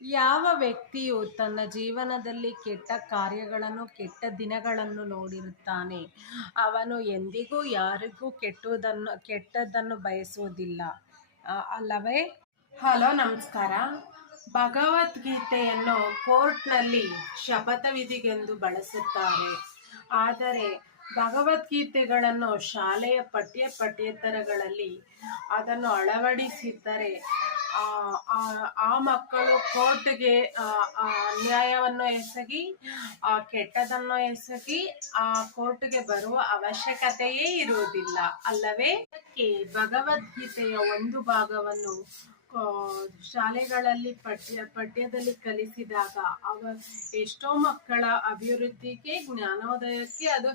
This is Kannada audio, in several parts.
ಯಾವ ವ್ಯಕ್ತಿಯು ತನ್ನ ಜೀವನದಲ್ಲಿ ಕೆಟ್ಟ ಕಾರ್ಯಗಳನ್ನು, ಕೆಟ್ಟ ದಿನಗಳನ್ನು ನೋಡಿರುತ್ತಾನೆ, ಅವನು ಎಂದಿಗೂ ಯಾರಿಗೂ ಕೆಟ್ಟದ್ದನ್ನು ಬಯಸುವುದಿಲ್ಲ, ಅಲ್ಲವೇ? ಹಲೋ, ನಮಸ್ಕಾರ. ಭಗವದ್ಗೀತೆಯನ್ನು ಕೋರ್ಟ್‌ನಲ್ಲಿ ಶಪಥವಿಧಿಗೆಂದು ಬಳಸುತ್ತಾರೆ. ಆದರೆ ಭಗವದ್ಗೀತೆಗಳನ್ನು ಶಾಲೆಯ ಪಠ್ಯೇತರಗಳಲ್ಲಿ ಅದನ್ನು ಅಳವಡಿಸಿದ್ದರೆ ಆ ಆ ಆ ಮಕ್ಕಳು ಕೋರ್ಟ್‌ಗೆ ಅನ್ಯಾಯವನ್ನು ಎಸಗಿ, ಕೆಟ್ಟದನ್ನು ಎಸಗಿ ಕೋರ್ಟ್‌ಗೆ ಬರುವ ಅವಶ್ಯಕತೆಯೇ ಇರುವುದಿಲ್ಲ, ಅಲ್ಲವೇ? ಅದಕ್ಕೆ ಭಗವದ್ಗೀತೆಯ ಒಂದು ಭಾಗವನ್ನು ಶಾಲೆಗಳಲ್ಲಿ ಪಠ್ಯದಲ್ಲಿ ಕಲಿಸಿದಾಗ ಎಷ್ಟೋ ಮಕ್ಕಳ ಅಭಿವೃದ್ಧಿಗೆ, ಜ್ಞಾನೋದಯಕ್ಕೆ ಅದು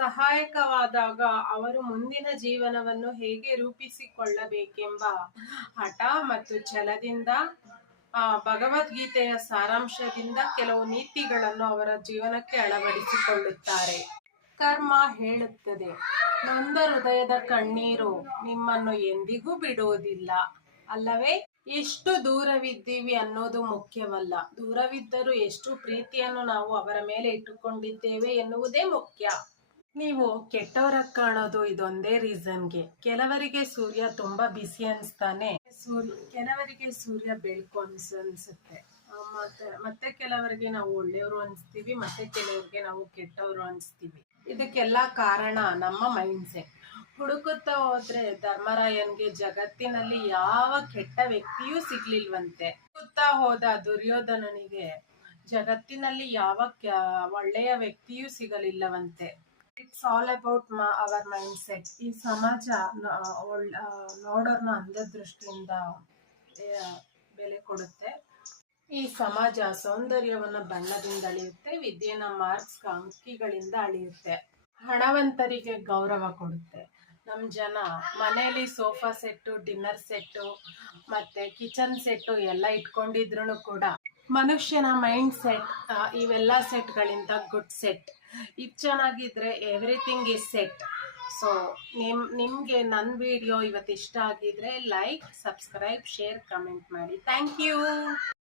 ಸಹಾಯಕವಾದಾಗ ಅವರು ಮುಂದಿನ ಜೀವನವನ್ನು ಹೇಗೆ ರೂಪಿಸಿಕೊಳ್ಳಬೇಕೆಂಬ ಹಠ ಮತ್ತು ಛಲದಿಂದ ಭಗವದ್ಗೀತೆಯ ಸಾರಾಂಶದಿಂದ ಕೆಲವು ನೀತಿಗಳನ್ನು ಅವರ ಜೀವನಕ್ಕೆ ಅಳವಡಿಸಿಕೊಳ್ಳುತ್ತಾರೆ. ಕರ್ಮ ಹೇಳುತ್ತದೆ, ನೊಂದ ಹೃದಯದ ಕಣ್ಣೀರು ನಿಮ್ಮನ್ನು ಎಂದಿಗೂ ಬಿಡುವುದಿಲ್ಲ, ಅಲ್ಲವೇ? ಎಷ್ಟು ದೂರವಿದ್ದೀವಿ ಅನ್ನೋದು ಮುಖ್ಯವಲ್ಲ, ದೂರವಿದ್ದರೂ ಎಷ್ಟು ಪ್ರೀತಿಯನ್ನು ನಾವು ಅವರ ಮೇಲೆ ಇಟ್ಟುಕೊಂಡಿದ್ದೇವೆ ಎನ್ನುವುದೇ ಮುಖ್ಯ. ನೀವು ಕೆಟ್ಟವರಾಗಿ ಕಾಣೋದು ಇದೊಂದೇ ರೀಸನ್ಗೆ. ಕೆಲವರಿಗೆ ಸೂರ್ಯ ತುಂಬಾ ಬಿಸಿ ಅನ್ಸ್ತಾನೆ, ಕೆಲವರಿಗೆ ಸೂರ್ಯ ಬೆಳಕು ಅನ್ಸುತ್ತೆ. ಮತ್ತೆ ಕೆಲವರಿಗೆ ನಾವು ಒಳ್ಳೆಯವರು ಅನ್ಸ್ತೀವಿ, ಮತ್ತೆ ಕೆಲವರಿಗೆ ನಾವು ಕೆಟ್ಟವರು ಅನ್ಸ್ತೀವಿ. ಇದಕ್ಕೆಲ್ಲ ಕಾರಣ ನಮ್ಮ ಮೈಂಡ್ ಸೆಟ್. ಹುಡುಕುತ್ತಾ ಹೋದ್ರೆ ಧರ್ಮರಾಯನ್ಗೆ ಜಗತ್ತಿನಲ್ಲಿ ಯಾವ ಕೆಟ್ಟ ವ್ಯಕ್ತಿಯೂ ಸಿಗ್ಲಿಲ್ವಂತೆ. ಹುಡುಕುತ್ತಾ ಹೋದ ದುರ್ಯೋಧನನಿಗೆ ಜಗತ್ತಿನಲ್ಲಿ ಯಾವ ಒಳ್ಳೆಯ ವ್ಯಕ್ತಿಯೂ ಸಿಗಲಿಲ್ಲವಂತೆ. It's all about our mindset. ಈ ಸಮಾಜ ನೋಡೋರ್ನ ಅಂಧದೃಷ್ಟಿಯಿಂದ ಬೆಲೆ ಕೊಡುತ್ತೆ. ಈ ಸಮಾಜ ಸೌಂದರ್ಯವನ್ನ ಬಣ್ಣದಿಂದ ಅಳೆಯುತ್ತೆ, ವಿದ್ಯೆನ ಮಾರ್ಕ್ಸ್ ಅಂಕಿಗಳಿಂದ ಅಳೆಯುತ್ತೆ, ಹಣವಂತರಿಗೆ ಗೌರವ ಕೊಡುತ್ತೆ. ನಮ್ಮ ಜನ ಮನೆಯಲ್ಲಿ ಸೋಫಾ ಸೆಟ್ಟು, ಡಿನ್ನರ್ ಸೆಟ್ಟು ಮತ್ತೆ ಕಿಚನ್ ಸೆಟ್ಟು ಎಲ್ಲ ಇಟ್ಕೊಂಡಿದ್ರು ಕೂಡ ಮನುಷ್ಯನ ಮೈಂಡ್ ಸೆಟ್ ಇವೆಲ್ಲ ಸೆಟ್ಗಳಿಂದ ಗುಡ್ ಸೆಟ್. ಇದು ಚೆನ್ನಾಗಿದ್ರೆ ಎವ್ರಿಥಿಂಗ್ ಈಸ್ ಸೆಟ್. ಸೊ ನಿಮಗೆ ನನ್ನ ವಿಡಿಯೋ ಇವತ್ತು ಇಷ್ಟ ಆಗಿದ್ರೆ ಲೈಕ್, ಸಬ್ಸ್ಕ್ರೈಬ್, ಶೇರ್, ಕಮೆಂಟ್ ಮಾಡಿ. Thank you.